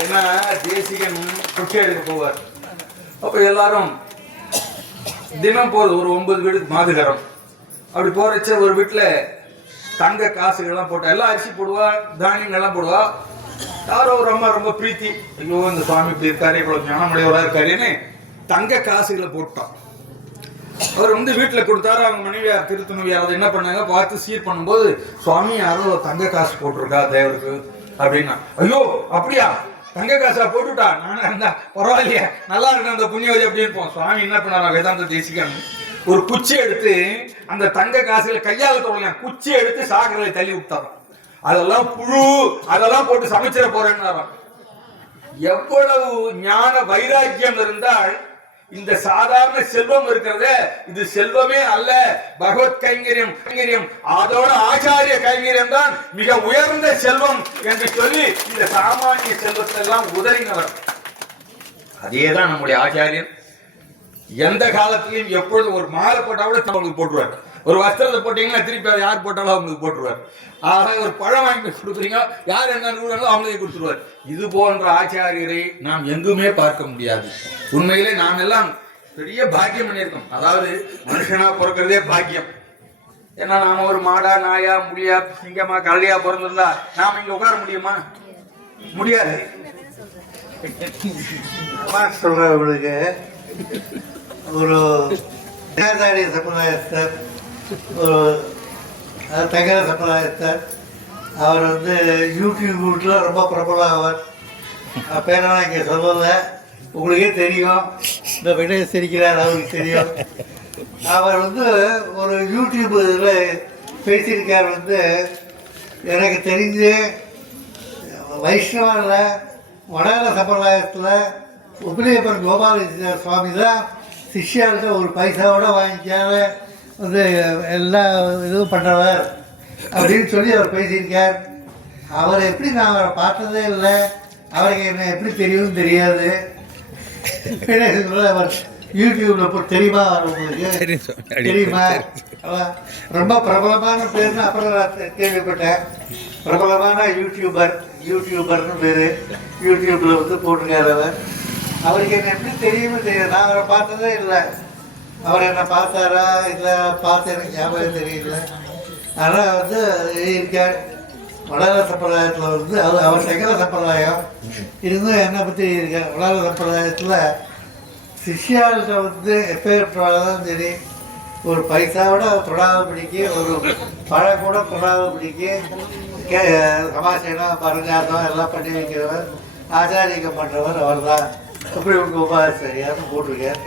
ஏன்னா தேசிகன் குச்சி எடுக்க போவார். அப்ப எல்லாரும் தினம் போறது ஒரு 9 வீடு மாதுகரம். அப்படி போறச்ச ஒரு வீட்டுல தங்க காசுகள்லாம் போட்டா எல்லாம் அரிசி போடுவா, தானியங்கள்லாம் போடுவா. யாரோ ஒரு அம்மா ரொம்ப பிரீத்தி, ஐயோ இந்த சுவாமி இப்படி இருக்காரு, இவ்வளவு ஞானமுடையவரா இருக்காருன்னு தங்க காசுகளை போட்டான். அவர் வீட்டுல கொடுத்தாரு. அவங்க மனைவியார் திருத்துணவியார் அதை என்ன பண்ணாங்க, பார்த்து சீர் பண்ணும்போது சுவாமி யாரோ தங்க காசு போட்டிருக்கா தேவருக்கு அப்படின்னா. ஐயோ அப்படியா, தங்க காசா போட்டுட்டா, நானும் இருந்தா பரவாயில்லையே, நல்லா இருக்கு அந்த புண்ணியவதி அப்படின்னு. சுவாமி என்ன பண்ணாரா, வேதாந்த தேசிகன் ஒரு குச்சி எடுத்து அந்த தங்க காசுல கையால தொடலாம், குச்சி எடுத்து சாகரலை தள்ளி விட்டாராம். அதெல்லாம் புழு, அதெல்லாம் போட்டு சமைச்சிட போறேன்னு. எவ்வளவு ஞான வைராக்கியம் இருந்தால் இந்த சாதாரண செல்வம் இருக்கிறதே, இது செல்வமே அல்ல, பகவத் கைங்கரியம். கைங்கரியம் அதோட ஆச்சாரிய கைங்கரியம் தான் மிக உயர்ந்த செல்வம் என்று சொல்லி இந்த சாமானிய செல்வத்தை எல்லாம் உதறினவர். அதேதான் நம்முடைய ஆச்சாரியன். எந்த காலத்திலையும் எப்பொழுதும் ஒரு மாலை போட்டா கூட அவங்களுக்கு போட்டுருவார். ஒரு வஸ்திரத்தை போட்டீங்கன்னா திருப்பி அதை யார் போட்டாலும் அவங்களுக்கு போட்டுருவார். ஆக ஒரு பழம் வாங்கி கொடுக்குறீங்க, யார் என்ன அவங்களே கொடுத்துருவார். இது போன்ற ஆச்சாரியரை நாம் எங்குமே பார்க்க முடியாது. உண்மையிலே நாம் எல்லாம் பெரிய பாக்கியம் பண்ணியிருக்கோம். அதாவது மனுஷனா பிறக்கிறதே பாக்கியம். ஏன்னா நாம ஒரு மாடா, நாயா, புலியா, சிங்கமா, கரடியா பிறந்திருந்தா நாம இங்க உட்கார முடியுமா? முடியாது. சொல்றவங்களுக்கு ஒரு தேசாரிய சமுதாயஸ்தர், ஒரு தகர சமுதாயஸ்தர். அவர் யூடியூப்ல ரொம்ப பிரபலம். அவர் பேரெல்லாம் இங்கே சொல்லலை, உங்களுக்கே தெரியும். இந்த விட சிரிக்கிறார், அவருக்கு தெரியும். அவர் ஒரு யூடியூப் இதில் பேசியிருக்கார். எனக்கு தெரிஞ்சு வைஷ்ணவனில் வடகர சம்பிரதாயத்தில் உபநயப்பன் கோபால சுவாமி தான் சிஷ்யார்கிட்ட ஒரு பைசாவோட வாங்கிக்காத எல்லா இதுவும் பண்ணுறவர் அப்படின்னு சொல்லி அவர் பேசியிருக்கார். அவரை எப்படி நான் அவரை பார்த்ததே இல்லை, அவருக்கு என்ன எப்படி தெரியும்னு தெரியாது. அவர் யூடியூப்ல தெரியுமா, உங்களுக்கு தெரியுமா? ரொம்ப பிரபலமான பேர்னு அப்புறம் நான் கேள்விப்பட்டேன். பிரபலமான யூடியூபர்னு பேர் யூடியூப்ல போட்டிருக்காரு அவர். அவருக்கு என்ன எப்படி தெரியுமே தெரியாது. நான் அவரை பார்த்ததே இல்லை. அவர் என்ன பார்த்தாரா இல்லை பார்த்து எனக்கு ஞாபகம் தெரியல. ஆனால் இருக்கார். வடகர சம்பிரதாயத்தில் அவர் சகல சம்பிரதாயம் இருந்தும் என்னை பற்றி இருக்கார். வடகர சம்பிரதாயத்தில் சிஷ்யாள்கிட்ட எப்பேற்பட்டாலும் சரி, ஒரு பைசாவோட தொடாதபடிக்கு, ஒரு பழம் கூட தொடாதபடிக்கு சமாசனம் பரஞ்சாசம் எல்லாம் பண்ணி வைக்கிறவர், ஆச்சாரியம் பண்ணுறவர் அவர் தான். அப்படி உங்கள் உபாசரியான்னு போட்டிருக்கார்.